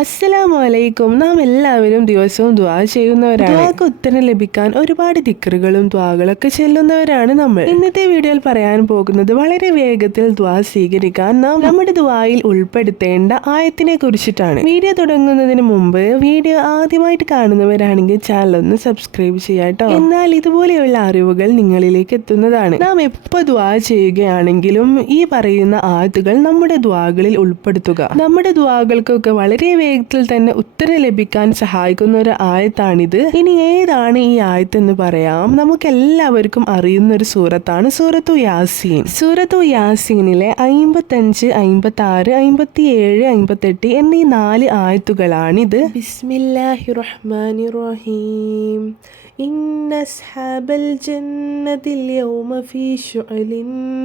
അസ്സലാമലൈക്കും. നാം എല്ലാവരും ദിവസവും ദ്വാ ചെയ്യുന്നവരാണ്. ദ്വാക്ക് ഉത്തരം ലഭിക്കാൻ ഒരുപാട് ദിക്കറുകളും ദ്വാകളൊക്കെ ചെല്ലുന്നവരാണ് നമ്മൾ. ഇന്നത്തെ വീഡിയോയിൽ പറയാൻ പോകുന്നത് വളരെ വേഗത്തിൽ ദ്വാ സ്വീകരിക്കാൻ നാം നമ്മുടെ ദ്വായിൽ ഉൾപ്പെടുത്തേണ്ട ആയത്തിനെ കുറിച്ചിട്ടാണ്. വീഡിയോ തുടങ്ങുന്നതിന് മുമ്പ് വീഡിയോ ആദ്യമായിട്ട് കാണുന്നവരാണെങ്കിൽ ചാനൽ ഒന്ന് സബ്സ്ക്രൈബ് ചെയ്യാട്ടോ എന്നാൽ ഇതുപോലെയുള്ള അറിവുകൾ നിങ്ങളിലേക്ക് എത്തുന്നതാണ്. നാം എപ്പോൾ ദ്വാ ചെയ്യുകയാണെങ്കിലും ഈ പറയുന്ന ആയത്തുകൾ നമ്മുടെ ദ്വാകളിൽ ഉൾപ്പെടുത്തുക. നമ്മുടെ ദ്വാകൾക്കൊക്കെ വളരെ വേഗത്തിൽ തന്നെ ഉത്തരം ലഭിക്കാൻ സഹായിക്കുന്ന ഒരു ആയത്താണിത് ഇനി ഏതാണ് ഈ ആയത്ത് എന്ന് പറയാം നമുക്ക് എല്ലാവർക്കും അറിയുന്ന ഒരു സൂറത്താണ് സൂറത്തു യാസീൻ സൂറത്തു യാസീനിലെ അയിമ്പത്തഞ്ച് അയിമ്പത്തി ആറ് അയിമ്പത്തി ഏഴ് അയിമ്പത്തെട്ട് എന്നീ നാല് ആയത്തുകളാണിത് ബിസ്മില്ലാഹി റഹ്മാനി റഹീം إن أصحاب الجنة اليوم في شعل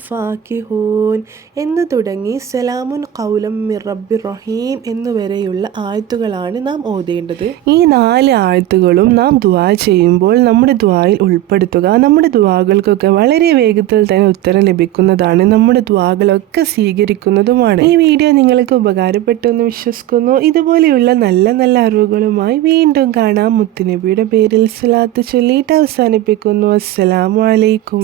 فاكهون എന്ന് തുടങ്ങി സലാമുൻ കൗലം മിർ റബ്ബി റഹീം എന്നുവരെയുള്ള ആയത്തുകളാണ് നാം ഓതേണ്ടത്. ഈ നാല് ആയത്തുകളും നാം ദുആ ചെയ്യുമ്പോൾ നമ്മുടെ ദുആയിൽ ഉൾപ്പെടുത്തുക. നമ്മുടെ ദുആകൾക്കൊക്കെ വളരെ വേഗത്തിൽ തന്നെ ഉത്തരം ലഭിക്കുന്നതാണ്. നമ്മുടെ ദ്വാകളൊക്കെ സ്വീകരിക്കുന്നതുമാണ്. ഈ വീഡിയോ നിങ്ങൾക്ക് ഉപകാരപ്പെട്ടു എന്ന് വിശ്വസിക്കുന്നു. ഇതുപോലെയുള്ള നല്ല നല്ല അറിവുകളുമായി വീണ്ടും കാണാം. മുത്തുനബിയുടെ പേരിൽ സ്വലാത്ത് ചൊല്ലിയിട്ട് അവസാനിപ്പിക്കുന്നു. അസ്സലാമലൈക്കും